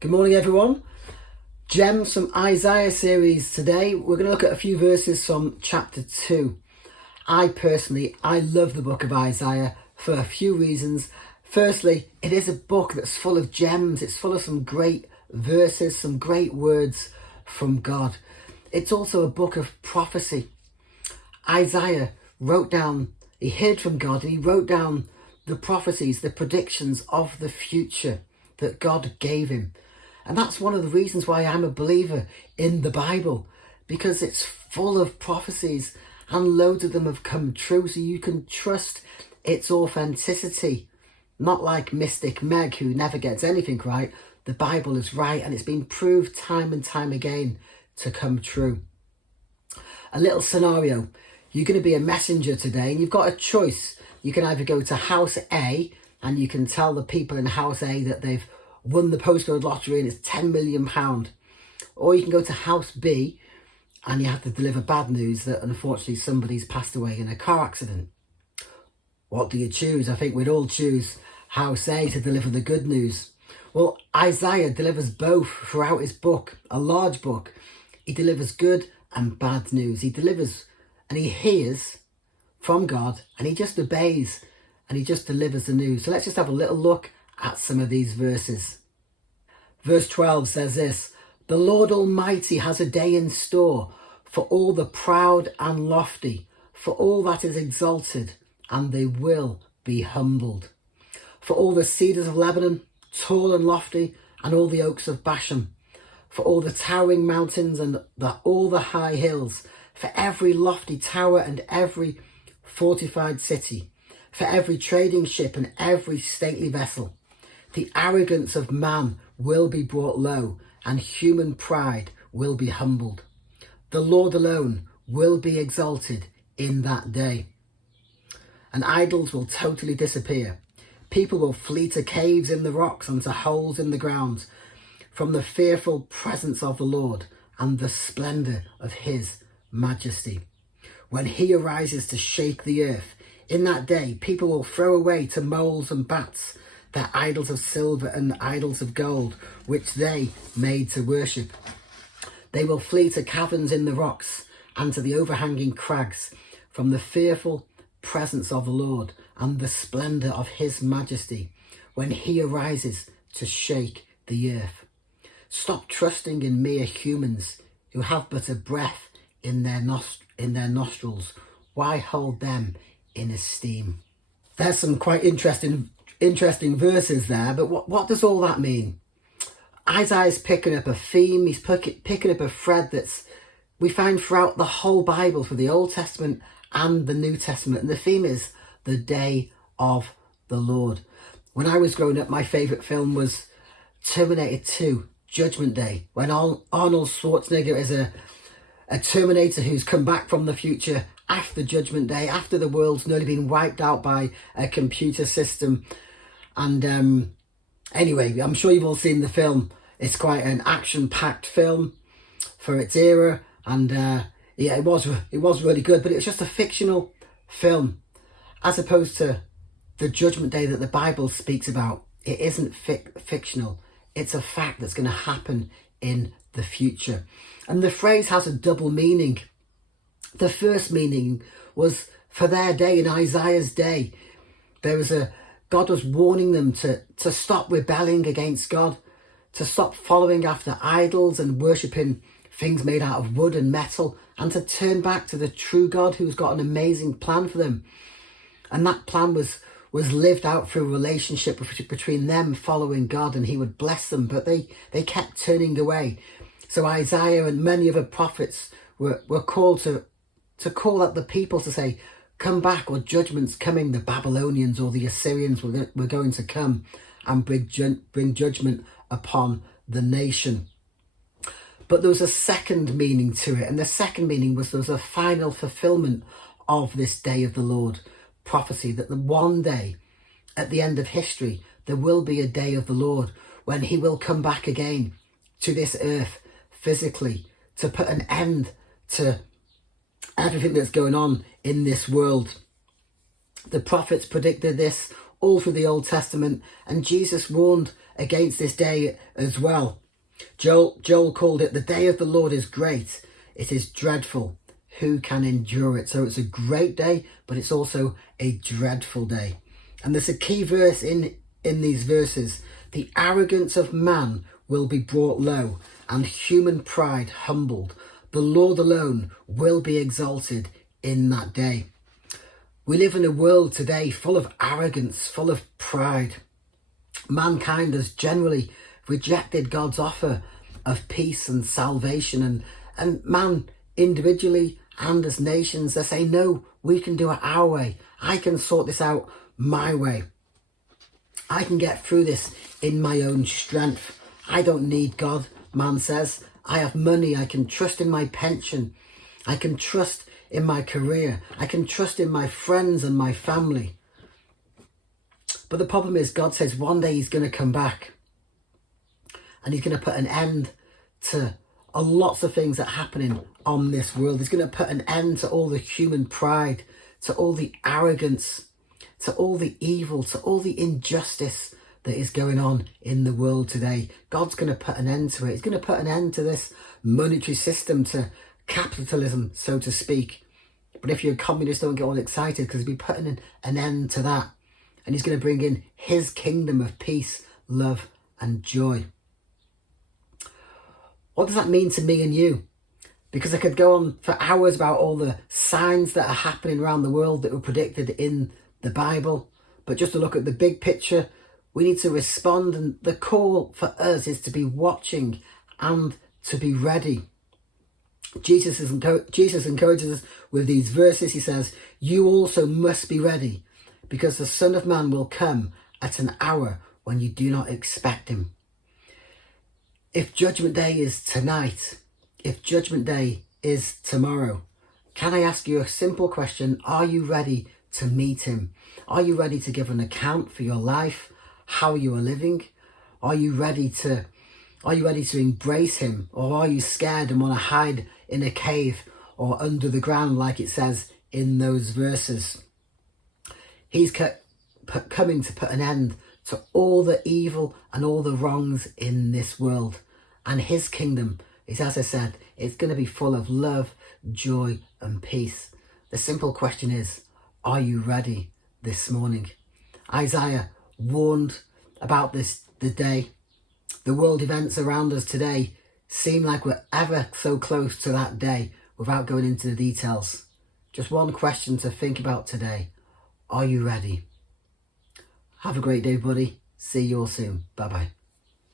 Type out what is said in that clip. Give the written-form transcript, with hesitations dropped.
Good morning, everyone. Gems from Isaiah series today. We're going to look at a few verses from chapter 2. I love the book of Isaiah for a few reasons. Firstly, it is a book that's full of gems. It's full of some great verses, some great words from God. It's also a book of prophecy. Isaiah he heard from God and he wrote down the prophecies, the predictions of the future that God gave him. And that's one of the reasons why I'm a believer in the Bible, because it's full of prophecies and loads of them have come true, so you can trust its authenticity. Not like Mystic Meg, who never gets anything right. The Bible is right, and it's been proved time and time again to come true. A little scenario. You're going to be a messenger today and you've got a choice. You can either go to House A and you can tell the people in House A that they've won the postcode lottery and it's £10 million. Or you can go to House B and you have to deliver bad news that unfortunately somebody's passed away in a car accident. What do you choose? I think we'd all choose House A to deliver the good news. Well, Isaiah delivers both throughout his book, a large book. He delivers good and bad news. He delivers and he hears from God and he just obeys and he just delivers the news. So let's just have a little look at some of these verses. Verse 12 says this: "The Lord Almighty has a day in store for all the proud and lofty, for all that is exalted, and they will be humbled. For all the cedars of Lebanon, tall and lofty, and all the oaks of Bashan, for all the towering mountains and all the high hills, for every lofty tower and every fortified city, for every trading ship and every stately vessel. The arrogance of man will be brought low, and human pride will be humbled. The Lord alone will be exalted in that day. And idols will totally disappear. People will flee to caves in the rocks and to holes in the ground from the fearful presence of the Lord and the splendour of his majesty. When he arises to shake the earth, in that day people will throw away to moles and bats their idols of silver and idols of gold, which they made to worship. They will flee to caverns in the rocks and to the overhanging crags from the fearful presence of the Lord and the splendour of his majesty, when he arises to shake the earth. Stop trusting in mere humans who have but a breath in their nostrils. Why hold them in esteem?" There's some quite interesting verses there, but what does all that mean? Isaiah's picking up a theme. He's picking up a thread that's we find throughout the whole Bible, for the Old Testament and the New Testament, and the theme is the day of the Lord. When I was growing up, my favourite film was Terminator 2, Judgment Day, when Arnold Schwarzenegger is a Terminator who's come back from the future after Judgment Day, after the world's nearly been wiped out by a computer system. And anyway, I'm sure you've all seen the film. It's quite an action-packed film for its era, and yeah, it was really good, but it was just a fictional film, as opposed to the Judgment Day that the Bible speaks about. It isn't fictional. It's a fact that's going to happen in the future. And the phrase has a double meaning. The first meaning was for their day, in Isaiah's day. God was warning them to stop rebelling against God, to stop following after idols and worshipping things made out of wood and metal, and to turn back to the true God who's got an amazing plan for them. And that plan was lived out through a relationship between them following God, and he would bless them, but they kept turning away. So Isaiah and many other prophets were called to call out the people to say, "Come back, or judgment's coming." The Babylonians or the Assyrians were going to come and bring judgment upon the nation. But there was a second meaning to it, and the second meaning was there was a final fulfillment of this day of the Lord prophecy, that the one day at the end of history there will be a day of the Lord when he will come back again to this earth physically to put an end to everything that's going on in this world. The prophets predicted this all through the Old Testament, and Jesus warned against this day as well. Joel called it, the day of the Lord is great, it is dreadful, who can endure it? So it's a great day, but it's also a dreadful day. And there's a key verse in these verses. The arrogance of man will be brought low, and human pride humbled. The Lord alone will be exalted in that day. We live in a world today full of arrogance, full of pride. Mankind has generally rejected God's offer of peace and salvation, and man individually and as nations, they say, no, we can do it our way. I can sort this out my way. I can get through this in my own strength. I don't need God, man says. I have money. I can trust in my pension. I can trust in my career. I can trust in my friends and my family. But the problem is, God says one day he's going to come back and he's going to put an end to lots of things that are happening on this world. He's going to put an end to all the human pride, to all the arrogance, to all the evil, to all the injustice that is going on in the world today. God's going to put an end to it. He's going to put an end to this monetary system, to capitalism, so to speak. But if you're a communist, don't get all excited, because he'll be putting an end to that. And he's going to bring in his kingdom of peace, love and joy. What does that mean to me and you? Because I could go on for hours about all the signs that are happening around the world that were predicted in the Bible. But just to look at the big picture, we need to respond. And the call for us is to be watching and to be ready. Jesus encourages us with these verses. He says, you also must be ready, because the Son of Man will come at an hour when you do not expect him. If Judgment Day is tonight, if Judgment Day is tomorrow, can I ask you a simple question? Are you ready to meet him? Are you ready to give an account for your life, how you are living? Are you ready to embrace him? Or are you scared and want to hide in a cave or under the ground, like it says in those verses? He's coming to put an end to all the evil and all the wrongs in this world. And his kingdom is, as I said, it's going to be full of love, joy and peace. The simple question is, are you ready this morning? Isaiah warned about the day. The world events around us today seem like we're ever so close to that day without going into the details. Just one question to think about today. Are you ready? Have a great day, buddy. See you all soon. Bye-bye.